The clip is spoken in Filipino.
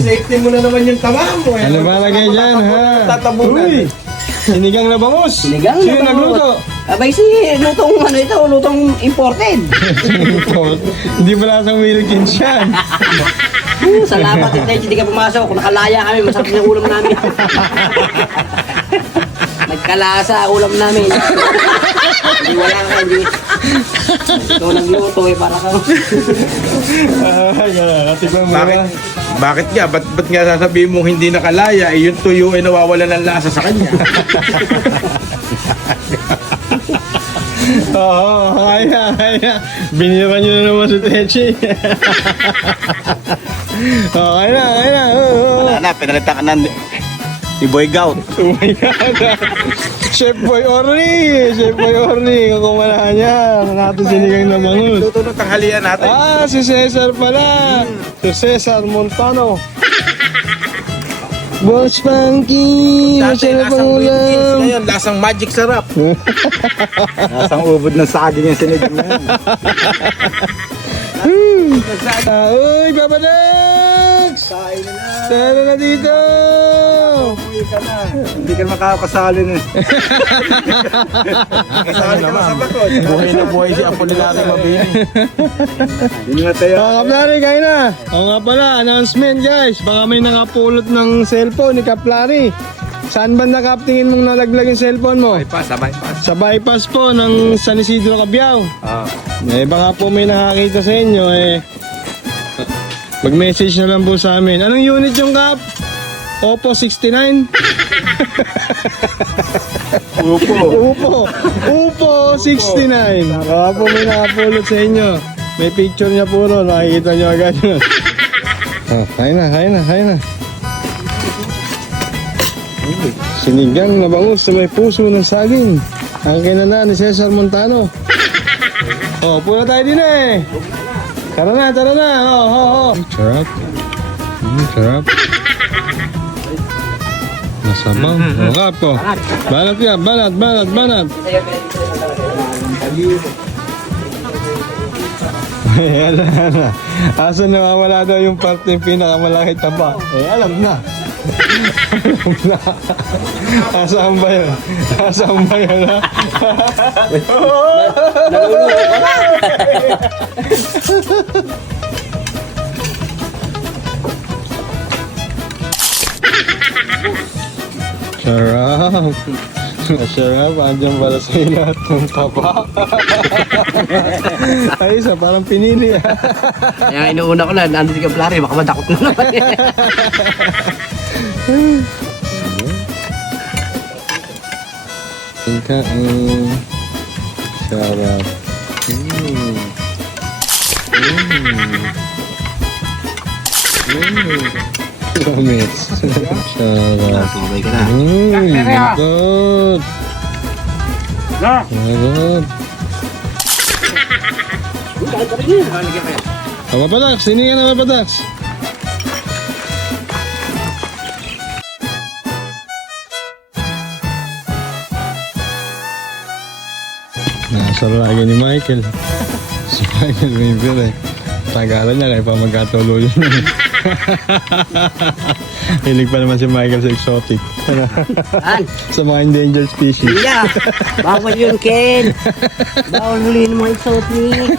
safety mo na naman yung tama mo. Ano ba lagay dyan, ha? Tatabunan. Uy! Sinigang na bangus. Sinigang na Sino bangus. nagluto? Abay si lutong ano ito, lutong imported. Hindi ba lasang Wilkins yan? Salamat, hindi ka pumasok. Kung nakalaya kami, masarap na ulam namin. Nagkalasa ulam namin. Hindi wala ka, hindi. Ito nagluto eh, para kang... Ay, katikman mo Bakit? ba? Bakit nga? Ba't nga sasabihin mo hindi nakalaya? Eh, yung tuyo ay nawawala ng lasa sa kanya. Oo, kaya. Binira nyo na naman si Techi. Okay na. Oo. Wala na, pinalitan ka na ni Boy Gout. Oh my God. Chef Boy Orly, kung kumala niya. Natin sinigang na bangus. Luto ng tanghalian natin. Ah, si Cesar pala. Si Cesar Montano. Boss Funky, Dati masarap ang lasang Wilkins, ulam. ngayon lasang magic sarap. Nasang ubod ng saging yung sinigang mo yun. Uy, Papa Dax! Tara na dito! Hindi ka makakasali na. Kasali ka na sa bakod. Buhay na buhay si Apo ni natin mabini. Yun nga tayo. Kaplari, kain na! Oo nga pala, announcement guys. Baka may nakapulot ng cellphone ni Kaplari. Saan ba nakaptingin mong nalaglag yung cellphone mo? Sabay pa. Sa bypass po ng San Isidro Cabiao. Ah. Eh baka po may nakakita sa inyo mag-message na lang po sa amin. Anong unit yung Kap? Oppo 69? Oppo 69. Baka po may nakapulot sa inyo. May picture niya po ron. Makikita niyo agad yun. Kain na. Sinigang na bangus sa may puso ng saging. Ang kinana ni Cesar Montano. Oh, pula tayo din eh. Tara na. Oh. Sarap. Sarap. Masabang. Oh, Kap po. Banat yan. Banat. Ala. Asa nawawala daw yung part ng pinakamalaki taba? Alam na. Asaan ba yun, ha? Sarap. Andiyan pala sa lahat ng taba. Ay, isa parang pinili. Kaya inuuna ko na, nandito ka Plari, baka madakot na naman. Kain. Sarap. Promise. Sarap. Sumabay ka na. Good. Good. Papadak, sini ka na Papadak. Nasa lagi ni Michael. Si Michael Mayfield Tagalan niya kaya pa magkatuloy yun. Hilig pa naman si Michael sa exotic. Sa mga endangered species. Yeah, bawal yun, Ken. Bawal huliin mo exotic.